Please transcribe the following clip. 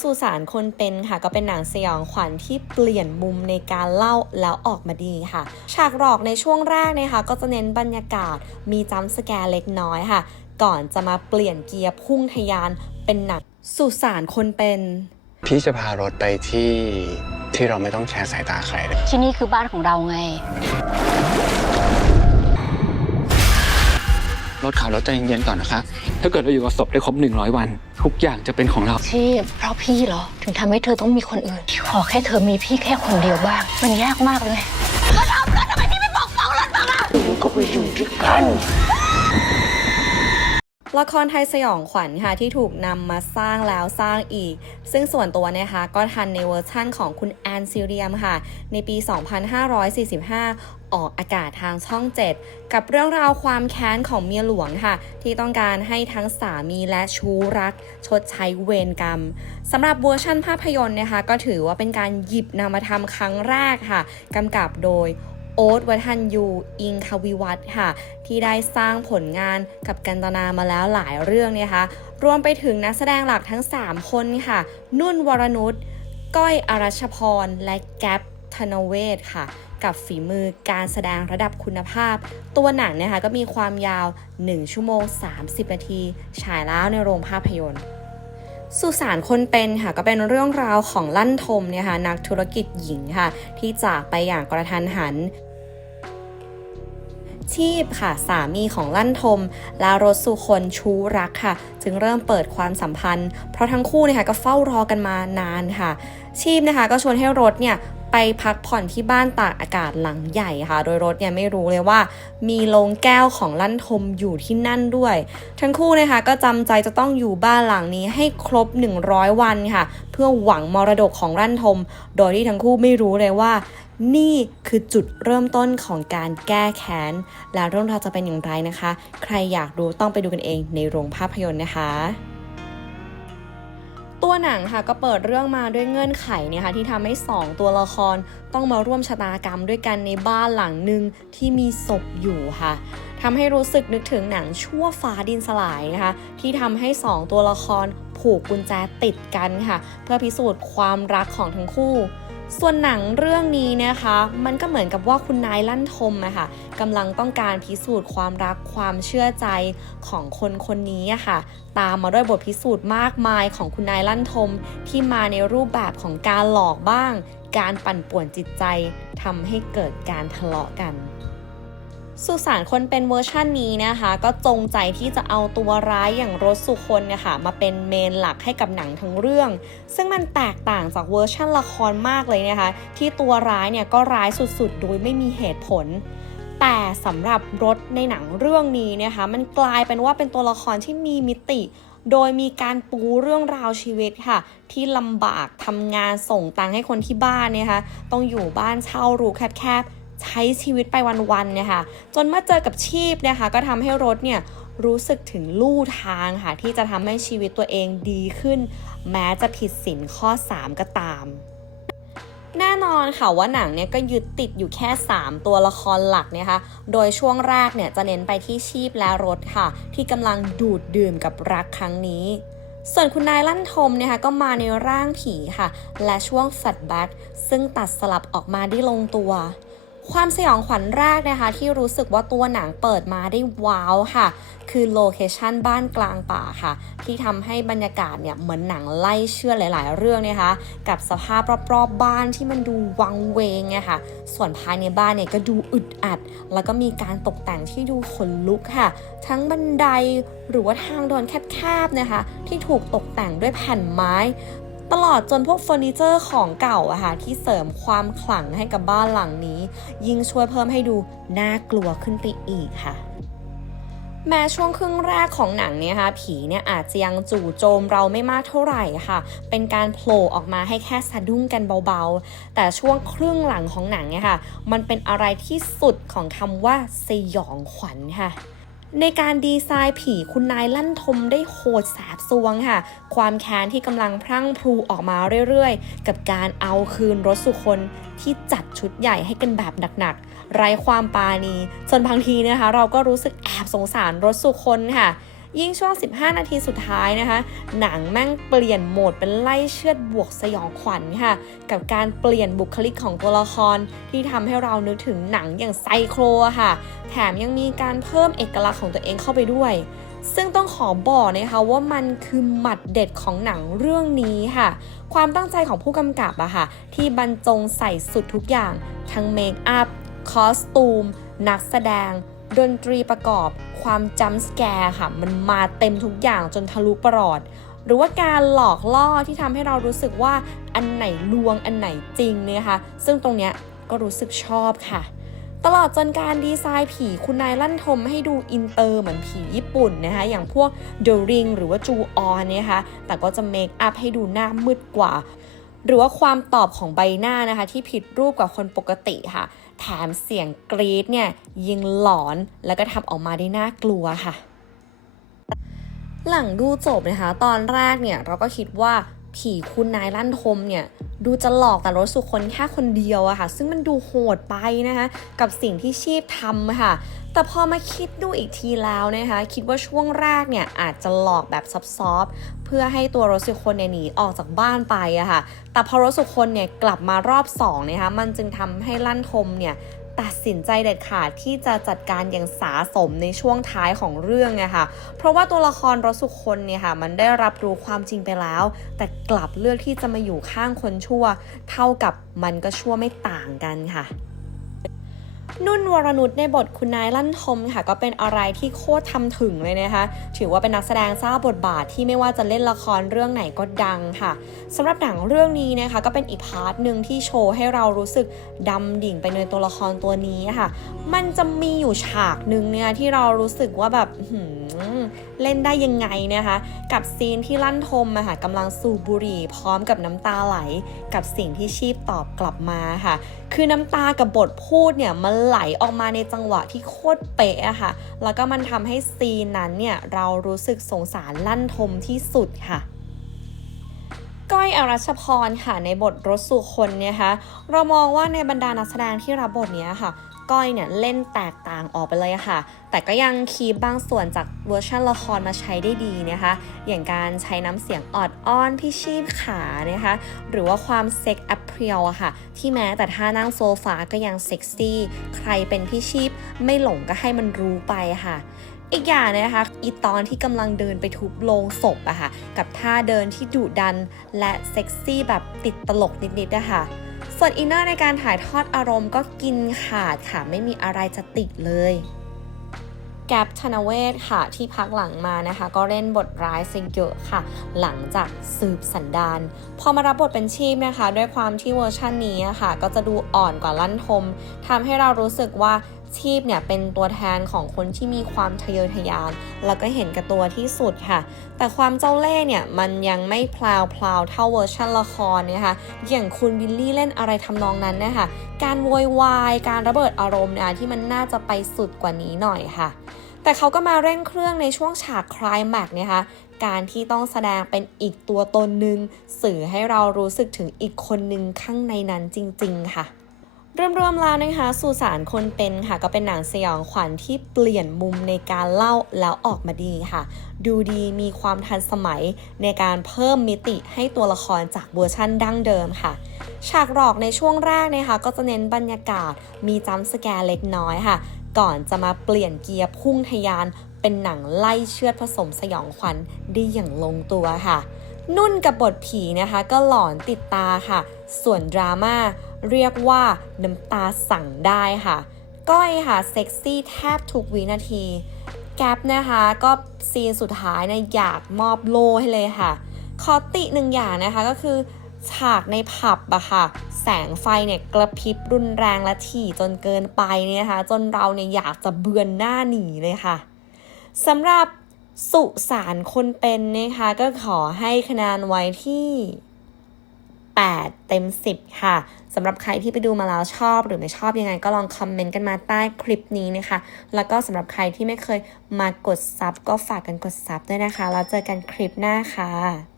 สุสานคนเป็นค่ะก็เป็นหนังสยองขวัญที่เปลี่ยนมุมในการเล่าแล้วออกมาดีค่ะ ฉากหลอกในช่วงแรกนะคะก็จะเน้นบรรยากาศมีจัมป์สแกร์เล็กน้อยค่ะ ก่อนจะมาเปลี่ยนเกียร์พุ่งทะยานเป็นหนังสุสานคนเป็น พี่จะพารถไปที่ที่เราไม่ต้องแชร์สายตาใครเลยที่นี่คือบ้านของเราไง รถขับรถใจเย็นๆก่อนนะคะ ถ้าเกิดเราอยู่กับศพได้ครบ 100 วัน ทุกอย่างจะเป็นของเรา ที่เพราะพี่เหรอ ถึงทำให้เธอต้องมีคนอื่น ขอแค่เธอมีพี่แค่คนเดียวบ้าง มันยากมากเลย ละครไทยสยองขวัญค่ะที่ถูกนำมาสร้างแล้วสร้างอีก ซึ่งส่วนตัวนะคะก็ทันในเวอร์ชั่นของคุณแอนซิเรียมค่ะ ในปี 2545 ออกอากาศทางช่อง 7 กับเรื่องราวความแค้นของเมียหลวงค่ะ ที่ต้องการให้ทั้งสามีและชู้รัก ชดใช้เวรกรรมสำหรับเวอร์ชั่นภาพยนตร์นะคะ ก็ถือว่าเป็นการหยิบนำมาทำครั้งแรกค่ะกำกับโดยโอ๊ตวัฒนยู อิงควิวัฒน์ค่ะ ที่ได้สร้างผลงานกับกันตนามาแล้วหลายเรื่องเนี่ยค่ะรวมไปถึงนักแสดงหลักทั้ง 3 คนค่ะ นุ่นวรนุชก้อยอรัชพร และแก๊ปธนเวศค่ะ กับฝีมือการแสดงระดับคุณภาพ ตัวหนังนี่ยค่ะก็มีความยาว 1 ชั่วโมง 30 นาที ฉายแล้วในโรงภาพยนตร์สุสานคนเป็นค่ะก็เป็นเรื่องราวของลั่นทมเนี่ยค่ะนักธุรกิจหญิงค่ะ ที่จากไปอย่างกระทันหัน ชีพค่ะสามีของลั่นทมและรสุคนชู้รักค่ะ จึงเริ่มเปิดความสัมพันธ์ เพราะทั้งคู่เนี่ยค่ะก็เฝ้ารอกันมานานค่ะ ชีพนะคะก็ชวนให้รถเนี่ย ไปพักผ่อนที่บ้านตากอากาศหลังใหญ่ค่ะ โดยรถเนี่ยไม่รู้เลยว่า มีโรงแก้วของลั่นทมอยู่ที่นั่นด้วย ทั้งคู่นะคะก็จำใจจะต้องอยู่บ้านหลังนี้ให้ครบ 100 วันค่ะ เพื่อหวังมรดกของลั่นทม โดยที่ทั้งคู่ไม่รู้เลยว่านี่คือจุดเริ่มต้นของการแก้แค้น และเรื่องราวจะเป็นอย่างไรนะคะ ใครอยากรู้ต้องไปดูกันเองในโรงภาพยนตร์นะคะ ตัวหนังค่ะก็เปิดเรื่องมาด้วยเงื่อนไขเนี่ยค่ะที่ทำให้ 2 ตัวละครต้องมาร่วมชะตากรรมด้วยกันในบ้านหลังหนึ่งที่มีศพอยู่ค่ะทำให้รู้สึกนึกถึงหนังชั่วฟ้าดินสลายนะคะที่ทำให้ 2 ตัวละครผูกกุญแจติดกันค่ะ เพื่อพิสูจน์ความรักของทั้งคู่ ส่วนหนังเรื่องนี้นะคะ มันก็เหมือนกับว่าคุณนายลั่นทมอะค่ะกำลังต้องการพิสูจน์ความรักความเชื่อใจของคนคนนี้อะค่ะ ตามมาด้วยบทพิสูจน์มากมายของคุณนายลั่นทม ที่มาในรูปแบบของการหลอกบ้าง การปั่นป่วนจิตใจทำให้เกิดการทะเลาะกัน สุสานคนเป็นเวอร์ชั่นนี้นะคะ ก็จงใจที่จะเอาตัวร้ายอย่างรถสุคนนี่ยค่ะมาเป็นเมนหลักให้กับหนังทั้งเรื่อง ซึ่งมันแตกต่างจากเวอร์ชั่นละครมากเลยนะคะ ที่ตัวร้ายเนี่ยก็ร้ายสุดๆ โดยไม่มีเหตุผล แต่สำหรับรถในหนังเรื่องนี้นะคะ มันกลายเป็นว่าเป็นตัวละครที่มีมิติ โดยมีการปูเรื่องราวชีวิตค่ะ ที่ลำบากทำงานส่งตังให้คนที่บ้านเนี่ยค่ะต้องอยู่บ้านเช่ารูแคบๆ ใช้ชีวิตไปวันๆเนี่ยค่ะ จนเมื่อเจอกับชีพนะคะ ก็ทำให้รถเนี่ยรู้สึกถึงลู่ทางค่ะ ที่จะทำให้ชีวิตตัวเองดีขึ้น แม้จะผิดศีลข้อ 3 ก็ตาม แน่นอนค่ะว่าหนังเนี่ยก็ยึดติดอยู่แค่ 3 ตัวละครหลักนะคะ โดยช่วงแรกเนี่ยจะเน้นไปที่ชีพและรถค่ะ ที่กำลังดูดดื่มกับรักครั้งนี้ส่วนคุณนายลั่นทมเนี่ยค่ะก็มาในร่างผีค่ะ และช่วงแฟลชแบ็กซึ่งตัดสลับออกมาได้ลงตัว ความสยองขวัญแรกนะคะ ที่รู้สึกว่าตัวหนังเปิดมาได้ว้าวค่ะ คือโลเคชันบ้านกลางป่าค่ะ ที่ทำให้บรรยากาศเนี่ยเหมือนหนังไล่เชื่อหลาย ๆ เรื่องนะคะ กับสภาพรอบๆบบ้านที่มันดูวังเวงไงค่ะ ส่วนภายในบ้านเนี่ยก็ดูอึดอัด แล้วก็มีการตกแต่งที่ดูขนลุกค่ะ ทั้งบันไดหรือว่าทางเดินแคบๆนะคะ ที่ถูกตกแต่งด้วยแผ่นไม้ ตลอดจนพวกเฟอร์นิเจอร์ของเก่าอะค่ะที่เสริมความขลังให้กับบ้านหลังนี้ ยิ่งช่วยเพิ่มให้ดูน่ากลัวขึ้นไปอีกค่ะแม้ช่วงครึ่งแรกของหนังเนี่ยค่ะผีเนี่ยอาจจะยังจู่โจมเราไม่มากเท่าไหร่ค่ะ เป็นการโผล่ออกมาให้แค่สะดุ้งกันเบาๆ แต่ช่วงครึ่งหลังของหนังเนี่ยค่ะ มันเป็นอะไรที่สุดของคำว่าสยองขวัญค่ะ ในการดีไซน์ผีคุณนายลั่นทมได้โหดแสบซวงค่ะ ความแค้นที่กำลังพรั่งพรูออกมาเรื่อยๆ กับการเอาคืนรถสุคนที่จัดชุดใหญ่ให้กันแบบหนักๆ ไร้ความปาณี จนบางทีนะคะ เราก็รู้สึกแอบสงสารรถสุคนค่ะ ยิ่งช่วง 15 นาทีสุดท้ายนะคะ หนังแม่งเปลี่ยนโหมดเป็นไล่เชือดบวกสยองขวัญค่ะ กับการเปลี่ยนบุคลิกของตัวละครที่ทำให้เรานึกถึงหนังอย่างไซโครค่ะ แถมยังมีการเพิ่มเอกลักษณ์ของตัวเองเข้าไปด้วย ซึ่งต้องขอบอกนะคะว่ามันคือหมัดเด็ดของหนังเรื่องนี้ค่ะ ความตั้งใจของผู้กำกับอะค่ะ ที่บรรจงใส่สุดทุกอย่าง ทั้งเมคอัพคอสตูม นักแสดง ดนตรีประกอบความจัมป์สแกร์ค่ะ มันมาเต็มทุกอย่างจนทะลุประหลอด หรือว่าการหลอกล่อที่ทำให้เรารู้สึกว่าอันไหนลวงอันไหนจริงเนี่ยค่ะ ซึ่งตรงเนี้ยก็รู้สึกชอบค่ะตลอดจนการดีไซน์ผีคุณนายลั่นทมให้ดูอินเตอร์เหมือนผีญี่ปุ่นนะคะอย่างพวก The Ring หรือว่าจูออนเนี่ยค่ะแต่ก็จะเมคอัพให้ดูหน้ามืดกว่า หรือว่าความตอบของใบหน้านะคะ ที่ผิดรูปกว่าคนปกติค่ะ แถมเสียงกรี๊ดเนี่ยยิงหลอนแล้วก็ทำออกมาได้น่ากลัวค่ะ หลังดูจบนะคะ ตอนแรกเนี่ยเราก็คิดว่า ผีคุณนายลั่นทมเนี่ยดูจะหลอกแต่รถสุคนแค่คนเดียวอะค่ะ ซึ่งมันดูโหดไปนะคะ กับสิ่งที่ชีพทำค่ะ แต่พอมาคิดดูอีกทีแล้วนะคะ คิดว่าช่วงแรกเนี่ยอาจจะหลอกแบบซับซ้อนเพื่อให้ตัวรถสุคนเนี่ยหนีออกจากบ้านไปอะค่ะ แต่พอรถสุคนเนี่ยกลับมารอบสองนะคะมันจึงทำให้ลั่นทมเนี่ย ตัดสินใจเด็ดขาดที่จะจัดการอย่างสาสมในช่วงท้ายของเรื่องไงค่ะ เพราะว่าตัวละครรสุคนเนี่ยค่ะ มันได้รับรู้ความจริงไปแล้ว แต่กลับเลือกที่จะมาอยู่ข้างคนชั่ว เท่ากับมันก็ชั่วไม่ต่างกันค่ะ นุ่นวรนุชในบทคุณนายลั่นทมค่ะก็เป็นอะไรที่โคตรทำถึงเลยนะคะ ถือว่าเป็นนักแสดงทราบบทบาทที่ไม่ว่าจะเล่นละครเรื่องไหนก็ดังค่ะสำหรับหนังเรื่องนี้นะคะก็เป็นอีกพาร์ทหนึ่งที่โชว์ให้เรารู้สึกดำดิ่งไปในตัวละครตัวนี้ค่ะ มันจะมีอยู่ฉากหนึ่งเนี่ยที่เรารู้สึกว่าแบบเล่นได้ยังไงนะคะกับซีนที่ลั่นทมอะค่ะกำลังสูบบุหรี่พร้อมกับน้ำตาไหล กับสิ่งที่ชีพตอบกลับมาค่ะ คือน้ำตากับบทพูดเนี่ยมันไหลออกมาในจังหวะที่โคตรเป๊ะอะค่ะ แล้วก็มันทำให้ซีนนั้นเนี่ยเรารู้สึกสงสารลั่นทมที่สุดค่ะ ก้อยอรัชพรค่ะในบทรถสู่คนเนี่ยคะเรามองว่าในบรรดานักแสดงที่รับบทเนี้ยค่ะ ก้อยเนี่ยเล่นแตกต่างออกไปเลยค่ะ แต่ก็ยังคีบบางส่วนจากเวอร์ชันละครมาใช้ได้ดีนะคะ อย่างการใช้น้ำเสียงออดอ้อนพี่ชีพขานะคะ หรือว่าความเซ็กแอปเพียลอะค่ะ ที่แม้แต่ท่านั่งโซฟาก็ยังเซ็กซี่ ใครเป็นพี่ชีพไม่หลงก็ให้มันรู้ไปค่ะอีกอย่างนะคะอีตอนที่กำลังเดินไปทุบโลงศพอะค่ะ กับท่าเดินที่ดุดันและเซ็กซี่แบบติดตลกนิดๆนะคะ ส่วนอินเนอร์ในการถ่ายทอดอารมณ์ก็กินขาดค่ะ ไม่มีอะไรจะติดเลยแกปชนเวศค่ะที่พักหลังมานะคะ ก็เล่นบทร้ายซะเยอะค่ะ หลังจากสืบสันดานพอมารับบทเป็นชีพนะคะ ด้วยความที่เวอร์ชันนี้ค่ะ ก็จะดูอ่อนกว่าลั่นทมทำให้เรารู้สึกว่า ชีพเนี่ยเป็นตัวแทนของคนที่มีความทะเยอทะยาน แล้วก็เห็นกับตัวที่สุดค่ะ แต่ความเจ้าเล่ห์เนี่ยมันยังไม่พลาวพลาวเท่าเวอร์ชันละครเนี่ยค่ะอย่างคุณบิลลี่เล่นอะไรทำนองนั้นนะคะการโวยวายการระเบิดอารมณ์เนี่ยที่มันน่าจะไปสุดกว่านี้หน่อยค่ะ แต่เขาก็มาเร่งเครื่องในช่วงฉากคลายแม็กซ์นะคะการที่ต้องแสดงเป็นอีกตัวตนหนึ่งสื่อให้เรารู้สึกถึงอีกคนหนึ่งข้างในนั้นจริง ๆ ค่ะ รวมๆแล้วนะคะสุสานคนเป็นค่ะก็เป็นหนังสยองขวัญที่เปลี่ยนมุมในการเล่าแล้วออกมาดีค่ะ ดูดีมีความทันสมัยในการเพิ่มมิติให้ตัวละครจากเวอร์ชั่นดั้งเดิมค่ะ ฉากหลอกในช่วงแรกนะคะก็จะเน้นบรรยากาศมีจัมสแกร์เล็กน้อยค่ะ ก่อนจะมาเปลี่ยนเกียร์พุ่งทะยาน เป็นหนังไล่เชือดผสมสยองขวัญได้อย่างลงตัวค่ะ นุ่นกับบทผีนะคะ ก็หลอนติดตาค่ะ ส่วนดราม่า เรียกว่าน้ำตาสั่งได้ค่ะ ก้อยค่ะเซ็กซี่แทบทุกวินาที แก๊ปนะคะก็ซีนสุดท้ายเนี่ยอยากมอบโล่ให้เลยค่ะขอติหนึ่งอย่างนะคะก็คือฉากในผับอะค่ะ แสงไฟเนี่ยกระพริบรุนแรงและถี่จนเกินไปเนี่ยนะคะ จนเราเนี่ยอยากจะเบือนหน้าหนีเลยค่ะสำหรับสุสานคนเป็นนะคะก็ขอให้คะแนนไว้ที่ 8 เต็ม 10 ค่ะสำหรับใครที่ไปดูมาแล้วชอบหรือไม่ชอบยังไง ก็ลองคอมเมนต์กันมาใต้คลิปนี้นะคะ แล้วก็สำหรับใครที่ไม่เคยมากดซับก็ฝากกันกดซับด้วยนะคะ แล้วเจอกันคลิปหน้าค่ะ